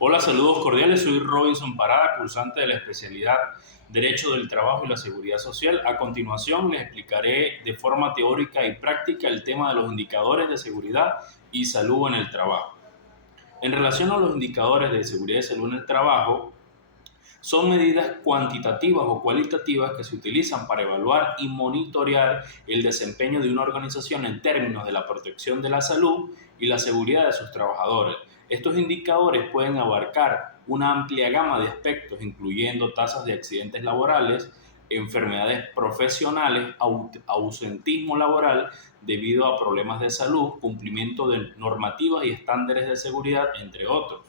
Hola, saludos cordiales. Soy Robinson Parada, cursante de la especialidad Derecho del Trabajo y la Seguridad Social. A continuación, les explicaré de forma teórica y práctica el tema de los indicadores de seguridad y salud en el trabajo. En relación a los indicadores de seguridad y salud en el trabajo, son medidas cuantitativas o cualitativas que se utilizan para evaluar y monitorear el desempeño de una organización en términos de la protección de la salud y la seguridad de sus trabajadores. Estos indicadores pueden abarcar una amplia gama de aspectos, incluyendo tasas de accidentes laborales, enfermedades profesionales, ausentismo laboral debido a problemas de salud, cumplimiento de normativas y estándares de seguridad, entre otros.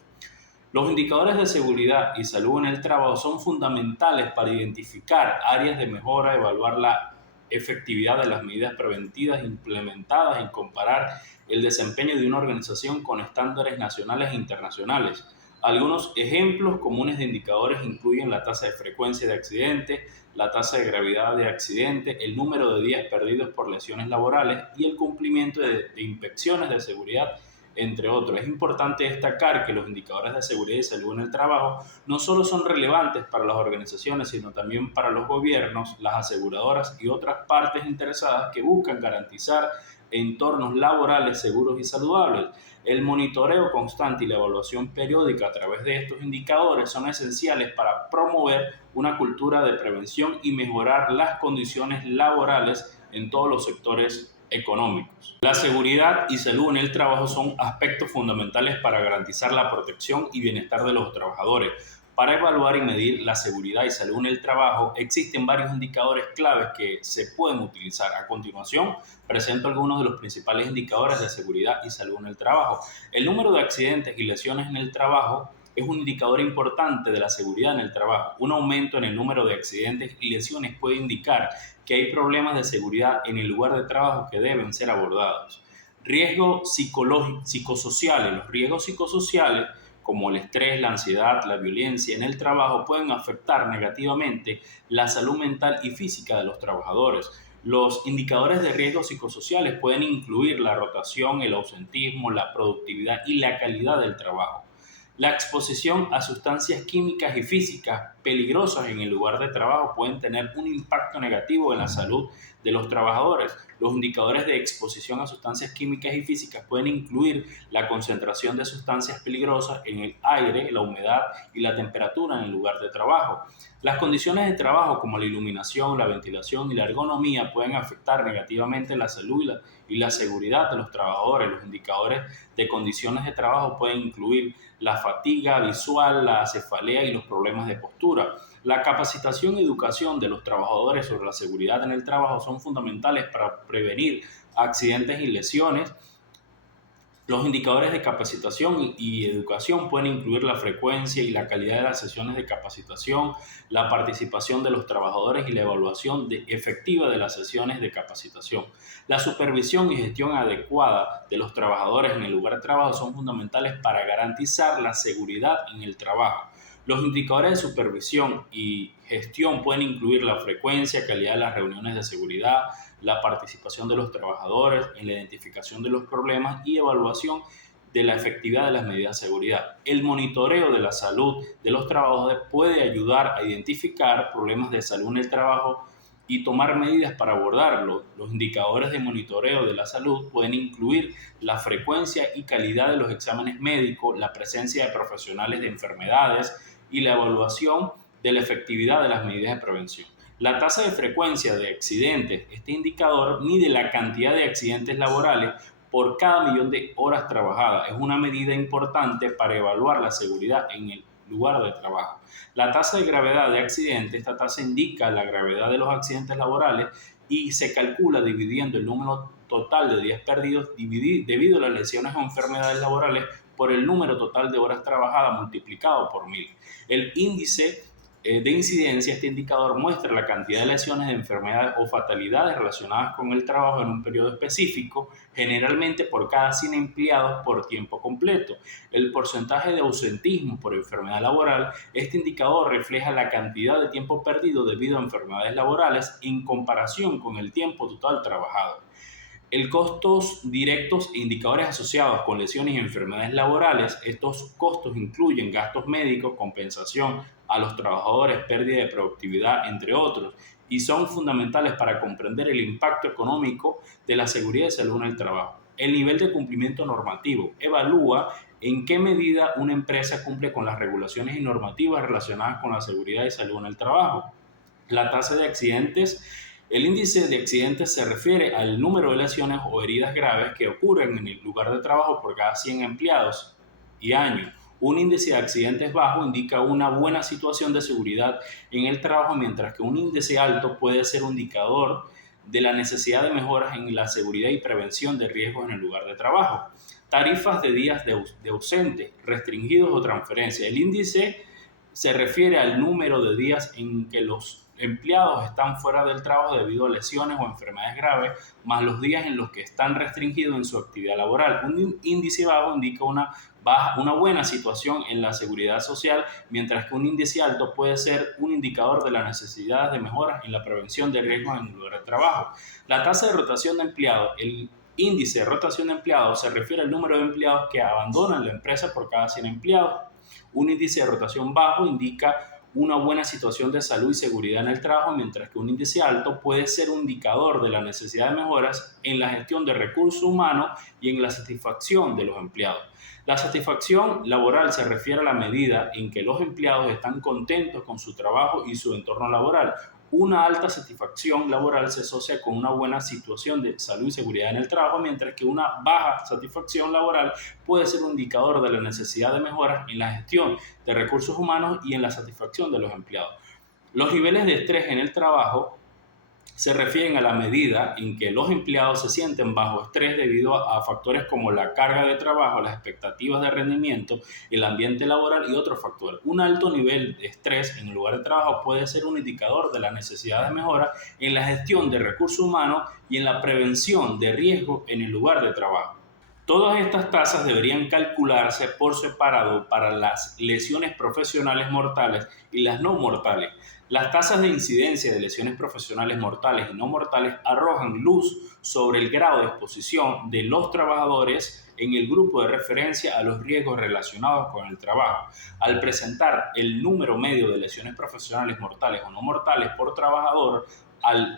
Los indicadores de seguridad y salud en el trabajo son fundamentales para identificar áreas de mejora, evaluar la efectividad de las medidas preventivas implementadas y comparar el desempeño de una organización con estándares nacionales e internacionales. Algunos ejemplos comunes de indicadores incluyen la tasa de frecuencia de accidentes, la tasa de gravedad de accidentes, el número de días perdidos por lesiones laborales y el cumplimiento de inspecciones de seguridad, entre otros. Es importante destacar que los indicadores de seguridad y salud en el trabajo no solo son relevantes para las organizaciones, sino también para los gobiernos, las aseguradoras y otras partes interesadas que buscan garantizar entornos laborales seguros y saludables. El monitoreo constante y la evaluación periódica a través de estos indicadores son esenciales para promover una cultura de prevención y mejorar las condiciones laborales en todos los sectores económicos. La seguridad y salud en el trabajo son aspectos fundamentales para garantizar la protección y bienestar de los trabajadores. Para evaluar y medir la seguridad y salud en el trabajo, existen varios indicadores claves que se pueden utilizar. A continuación, presento algunos de los principales indicadores de seguridad y salud en el trabajo. El número de accidentes y lesiones en el trabajo es un indicador importante de la seguridad en el trabajo. Un aumento en el número de accidentes y lesiones puede indicar que hay problemas de seguridad en el lugar de trabajo que deben ser abordados. Riesgos psicosociales. Los riesgos psicosociales como el estrés, la ansiedad, la violencia en el trabajo pueden afectar negativamente la salud mental y física de los trabajadores. Los indicadores de riesgos psicosociales pueden incluir la rotación, el ausentismo, la productividad y la calidad del trabajo. La exposición a sustancias químicas y físicas peligrosas en el lugar de trabajo pueden tener un impacto negativo en la salud de los trabajadores. Los indicadores de exposición a sustancias químicas y físicas pueden incluir la concentración de sustancias peligrosas en el aire, la humedad y la temperatura en el lugar de trabajo. Las condiciones de trabajo como la iluminación, la ventilación y la ergonomía pueden afectar negativamente la salud y la seguridad de los trabajadores. Los indicadores de condiciones de trabajo pueden incluir la fatiga visual, la cefalea y los problemas de postura. La capacitación y educación de los trabajadores sobre la seguridad en el trabajo son fundamentales para prevenir accidentes y lesiones. Los indicadores de capacitación y educación pueden incluir la frecuencia y la calidad de las sesiones de capacitación, la participación de los trabajadores y la evaluación efectiva de las sesiones de capacitación. La supervisión y gestión adecuada de los trabajadores en el lugar de trabajo son fundamentales para garantizar la seguridad en el trabajo. Los indicadores de supervisión y gestión pueden incluir la frecuencia, calidad de las reuniones de seguridad, la participación de los trabajadores en la identificación de los problemas y evaluación de la efectividad de las medidas de seguridad. El monitoreo de la salud de los trabajadores puede ayudar a identificar problemas de salud en el trabajo y tomar medidas para abordarlo. Los indicadores de monitoreo de la salud pueden incluir la frecuencia y calidad de los exámenes médicos, la presencia de profesionales de enfermedades y la evaluación de la efectividad de las medidas de prevención. La tasa de frecuencia de accidentes, este indicador mide la cantidad de accidentes laborales por cada millón de horas trabajadas. Es una medida importante para evaluar la seguridad en el lugar de trabajo. La tasa de gravedad de accidentes, esta tasa indica la gravedad de los accidentes laborales y se calcula dividiendo el número total de días perdidos debido a las lesiones o enfermedades laborales por el número total de horas trabajadas multiplicado por 1000. El índice de incidencia, este indicador muestra la cantidad de lesiones, de enfermedades o fatalidades relacionadas con el trabajo en un periodo específico, generalmente por cada 100 empleados por tiempo completo. El porcentaje de ausentismo por enfermedad laboral, este indicador refleja la cantidad de tiempo perdido debido a enfermedades laborales en comparación con el tiempo total trabajado. Costos directos e indicadores asociados con lesiones y enfermedades laborales. Estos costos incluyen gastos médicos, compensación a los trabajadores, pérdida de productividad, entre otros, y son fundamentales para comprender el impacto económico de la seguridad y salud en el trabajo. El nivel de cumplimiento normativo evalúa en qué medida una empresa cumple con las regulaciones y normativas relacionadas con la seguridad y salud en el trabajo. La tasa de accidentes. El índice de accidentes se refiere al número de lesiones o heridas graves que ocurren en el lugar de trabajo por cada 100 empleados y año. Un índice de accidentes bajo indica una buena situación de seguridad en el trabajo, mientras que un índice alto puede ser un indicador de la necesidad de mejoras en la seguridad y prevención de riesgos en el lugar de trabajo. Tarifas de días de ausente, restringidos o transferencia. El índice se refiere al número de días en que los empleados están fuera del trabajo debido a lesiones o enfermedades graves, más los días en los que están restringidos en su actividad laboral. Un índice bajo indica una buena situación en la seguridad social, mientras que un índice alto puede ser un indicador de la necesidad de mejoras en la prevención de riesgos en el lugar de trabajo. La tasa de rotación de empleados. El índice de rotación de empleados se refiere al número de empleados que abandonan la empresa por cada 100 empleados. Un índice de rotación bajo indica una buena situación de salud y seguridad en el trabajo, mientras que un índice alto puede ser un indicador de la necesidad de mejoras en la gestión de recursos humanos y en la satisfacción de los empleados. La satisfacción laboral se refiere a la medida en que los empleados están contentos con su trabajo y su entorno laboral. Una alta satisfacción laboral se asocia con una buena situación de salud y seguridad en el trabajo, mientras que una baja satisfacción laboral puede ser un indicador de la necesidad de mejoras en la gestión de recursos humanos y en la satisfacción de los empleados. Los niveles de estrés en el trabajo se refieren a la medida en que los empleados se sienten bajo estrés debido a factores como la carga de trabajo, las expectativas de rendimiento, el ambiente laboral y otros factores. Un alto nivel de estrés en el lugar de trabajo puede ser un indicador de la necesidad de mejora en la gestión de recursos humanos y en la prevención de riesgos en el lugar de trabajo. Todas estas tasas deberían calcularse por separado para las lesiones profesionales mortales y las no mortales. Las tasas de incidencia de lesiones profesionales mortales y no mortales arrojan luz sobre el grado de exposición de los trabajadores en el grupo de referencia a los riesgos relacionados con el trabajo. Al presentar el número medio de lesiones profesionales mortales o no mortales por trabajador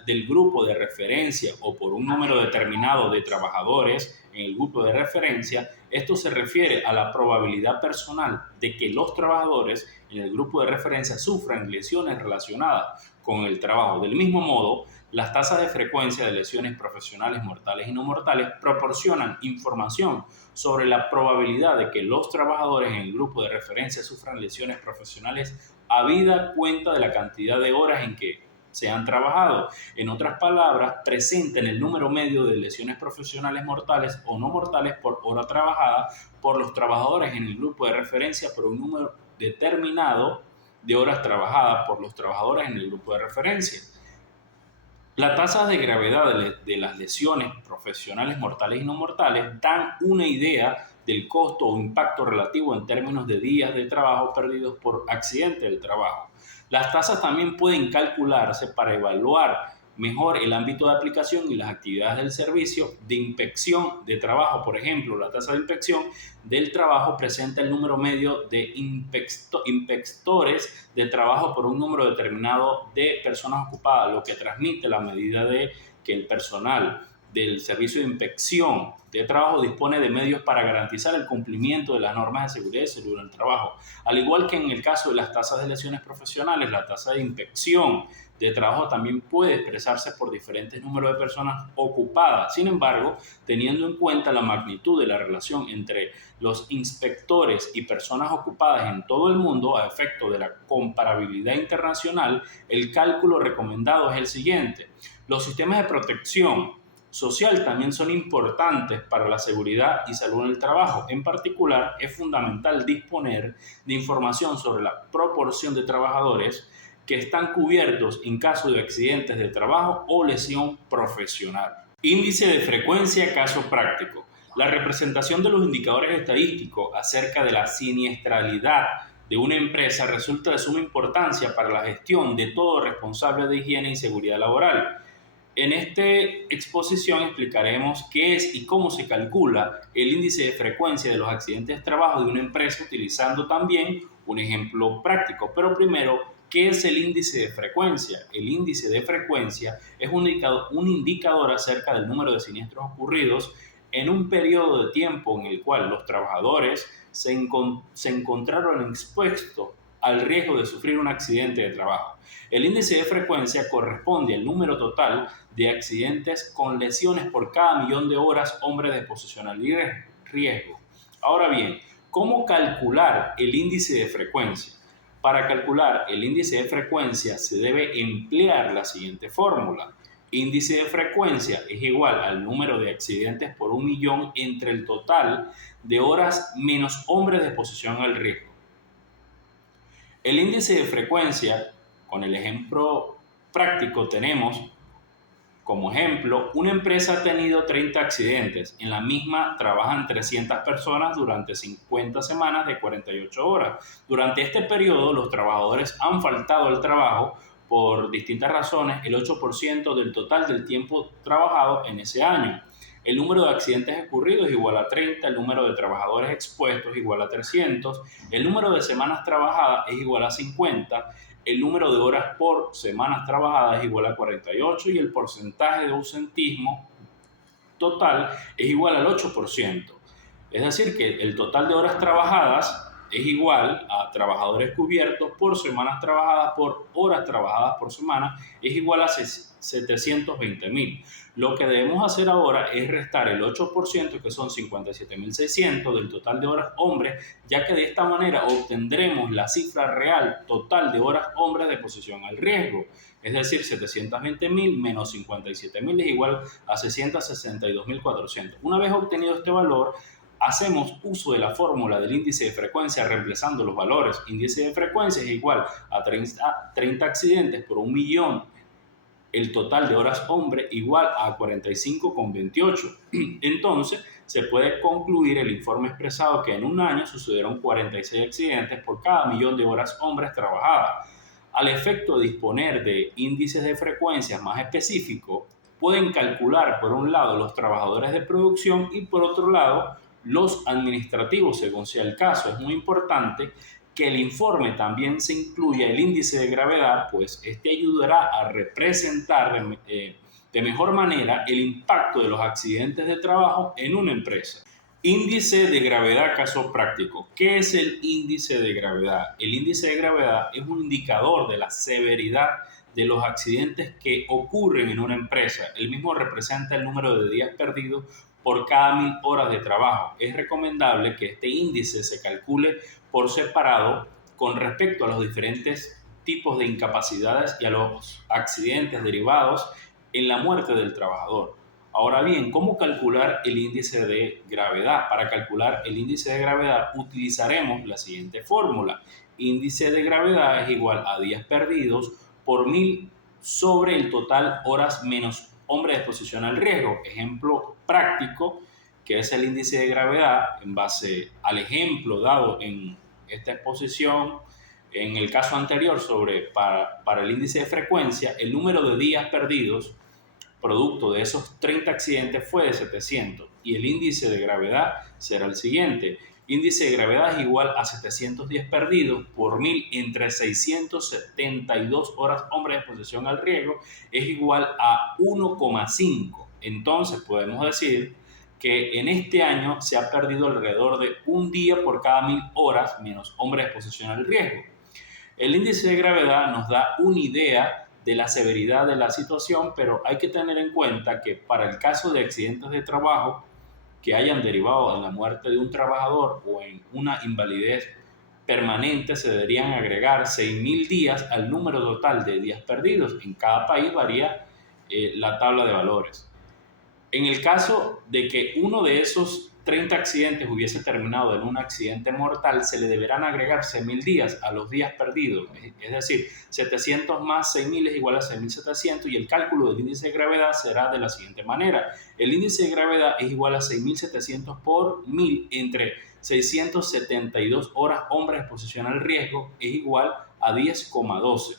del grupo de referencia o por un número determinado de trabajadores en el grupo de referencia, esto se refiere a la probabilidad personal de que los trabajadores en el grupo de referencia sufran lesiones relacionadas con el trabajo. Del mismo modo, las tasas de frecuencia de lesiones profesionales mortales y no mortales proporcionan información sobre la probabilidad de que los trabajadores en el grupo de referencia sufran lesiones profesionales habida cuenta de la cantidad de horas en que se han trabajado. En otras palabras, presenten el número medio de lesiones profesionales mortales o no mortales por hora trabajada por los trabajadores en el grupo de referencia por un número determinado de horas trabajadas por los trabajadores en el grupo de referencia. La tasa de gravedad de las lesiones profesionales mortales y no mortales dan una idea del costo o impacto relativo en términos de días de trabajo perdidos por accidente del trabajo. Las tasas también pueden calcularse para evaluar mejor el ámbito de aplicación y las actividades del servicio de inspección de trabajo. Por ejemplo, la tasa de inspección del trabajo presenta el número medio de inspectores de trabajo por un número determinado de personas ocupadas, lo que transmite la medida de que el personal del servicio de inspección de trabajo dispone de medios para garantizar el cumplimiento de las normas de seguridad y salud en el trabajo. Al igual que en el caso de las tasas de lesiones profesionales, la tasa de inspección de trabajo también puede expresarse por diferentes números de personas ocupadas. Sin embargo, teniendo en cuenta la magnitud de la relación entre los inspectores y personas ocupadas en todo el mundo a efecto de la comparabilidad internacional, el cálculo recomendado es el siguiente. Los sistemas de protección social también son importantes para la seguridad y salud en el trabajo. En particular, es fundamental disponer de información sobre la proporción de trabajadores que están cubiertos en caso de accidentes de trabajo o lesión profesional. Índice de frecuencia, caso práctico. La representación de los indicadores estadísticos acerca de la siniestralidad de una empresa resulta de suma importancia para la gestión de todo responsable de higiene y seguridad laboral. En esta exposición explicaremos qué es y cómo se calcula el índice de frecuencia de los accidentes de trabajo de una empresa utilizando también un ejemplo práctico. Pero primero, ¿qué es el índice de frecuencia? El índice de frecuencia es un indicador acerca del número de siniestros ocurridos en un periodo de tiempo en el cual los trabajadores se encontraron expuestos al riesgo de sufrir un accidente de trabajo. El índice de frecuencia corresponde al número total de accidentes con lesiones por cada millón de horas hombres de posicional riesgo. Ahora bien, ¿cómo calcular el índice de frecuencia? Para calcular el índice de frecuencia se debe emplear la siguiente fórmula. Índice de frecuencia es igual al número de accidentes por un millón entre el total de horas menos hombres de exposición al riesgo. El índice de frecuencia, con el ejemplo práctico tenemos como ejemplo, una empresa ha tenido 30 accidentes. En la misma trabajan 300 personas durante 50 semanas de 48 horas. Durante este periodo, los trabajadores han faltado al trabajo por distintas razones, el 8% del total del tiempo trabajado en ese año. El número de accidentes ocurridos es igual a 30, el número de trabajadores expuestos es igual a 300, el número de semanas trabajadas es igual a 50, el número de horas por semanas trabajadas es igual a 48 y el porcentaje de ausentismo total es igual al 8%. Es decir, que el total de horas trabajadas es igual a trabajadores cubiertos por semanas trabajadas por horas trabajadas por semana, es igual a 720.000. Lo que debemos hacer ahora es restar el 8%, que son 57.600 del total de horas hombres, ya que de esta manera obtendremos la cifra real total de horas hombres de exposición al riesgo. Es decir, 720.000 menos 57.000 es igual a 662.400. Una vez obtenido este valor, hacemos uso de la fórmula del índice de frecuencia reemplazando los valores. Índice de frecuencia es igual a 30 accidentes por un millón. El total de horas hombre igual a 45,28. Entonces, se puede concluir el informe expresado que en un año sucedieron 46 accidentes por cada millón de horas hombres trabajadas. Al efecto de disponer de índices de frecuencia más específicos, pueden calcular por un lado los trabajadores de producción y por otro lado los administrativos, según sea el caso. Es muy importante que el informe también se incluya el índice de gravedad, pues este ayudará a representar de mejor manera el impacto de los accidentes de trabajo en una empresa. Índice de gravedad, caso práctico. ¿Qué es el índice de gravedad? El índice de gravedad es un indicador de la severidad de los accidentes que ocurren en una empresa. El mismo representa el número de días perdidos por cada 1000 horas de trabajo. Es recomendable que este índice se calcule por separado con respecto a los diferentes tipos de incapacidades y a los accidentes derivados en la muerte del trabajador. Ahora bien, ¿cómo calcular el índice de gravedad? Para calcular el índice de gravedad utilizaremos la siguiente fórmula. Índice de gravedad es igual a días perdidos por 1000 sobre el total horas menos hombre de exposición al riesgo. Ejemplo práctico, que es el índice de gravedad en base al ejemplo dado en esta exposición. En el caso anterior para el índice de frecuencia, el número de días perdidos producto de esos 30 accidentes fue de 700 y el índice de gravedad será el siguiente. Índice de gravedad es igual a 710 perdidos por 1000 entre 672 horas hombres de exposición al riesgo es igual a 1,5. Entonces podemos decir que en este año se ha perdido alrededor de un día por cada 1000 horas menos hombres de exposición al riesgo. El índice de gravedad nos da una idea de la severidad de la situación, pero hay que tener en cuenta que para el caso de accidentes de trabajo que hayan derivado en la muerte de un trabajador o en una invalidez permanente, se deberían agregar 6.000 días al número total de días perdidos. En cada país varía la tabla de valores. En el caso de que uno de esos 30 accidentes hubiese terminado en un accidente mortal, se le deberán agregar 6.000 días a los días perdidos, es decir, 700 más 6.000 es igual a 6.700 y el cálculo del índice de gravedad será de la siguiente manera. El índice de gravedad es igual a 6.700 por 1000 entre 672 horas hombres de exposición al riesgo es igual a 10,12.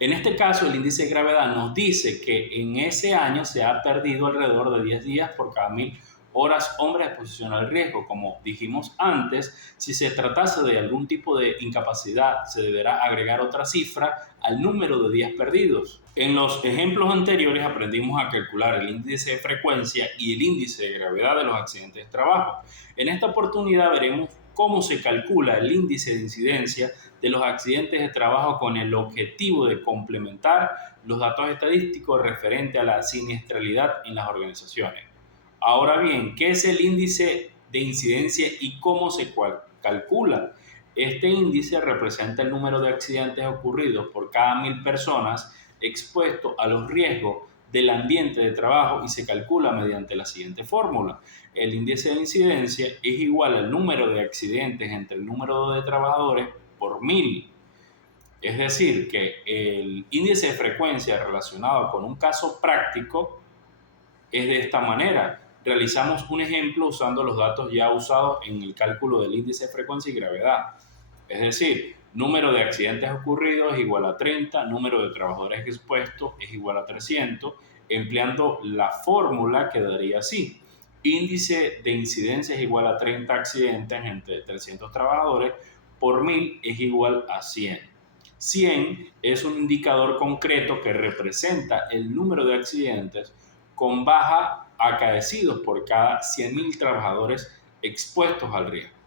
En este caso, el índice de gravedad nos dice que en ese año se ha perdido alrededor de 10 días por cada 1000 horas hombre de exposición al riesgo. Como dijimos antes, si se tratase de algún tipo de incapacidad, se deberá agregar otra cifra al número de días perdidos. En los ejemplos anteriores aprendimos a calcular el índice de frecuencia y el índice de gravedad de los accidentes de trabajo. En esta oportunidad veremos cómo se calcula el índice de incidencia de los accidentes de trabajo con el objetivo de complementar los datos estadísticos referentes a la siniestralidad en las organizaciones. Ahora bien, ¿qué es el índice de incidencia y cómo se calcula? Este índice representa el número de accidentes ocurridos por cada 1000 personas expuestos a los riesgos del ambiente de trabajo y se calcula mediante la siguiente fórmula. El índice de incidencia es igual al número de accidentes entre el número de trabajadores por 1000. Es decir, que el índice de frecuencia relacionado con un caso práctico es de esta manera. Realizamos un ejemplo usando los datos ya usados en el cálculo del índice de frecuencia y gravedad. Es decir, número de accidentes ocurridos es igual a 30, número de trabajadores expuestos es igual a 300, empleando la fórmula quedaría así. Índice de incidencia es igual a 30 accidentes entre 300 trabajadores por 1000 es igual a 100. 100 es un indicador concreto que representa el número de accidentes con baja acaecidos por cada 100.000 trabajadores expuestos al riesgo.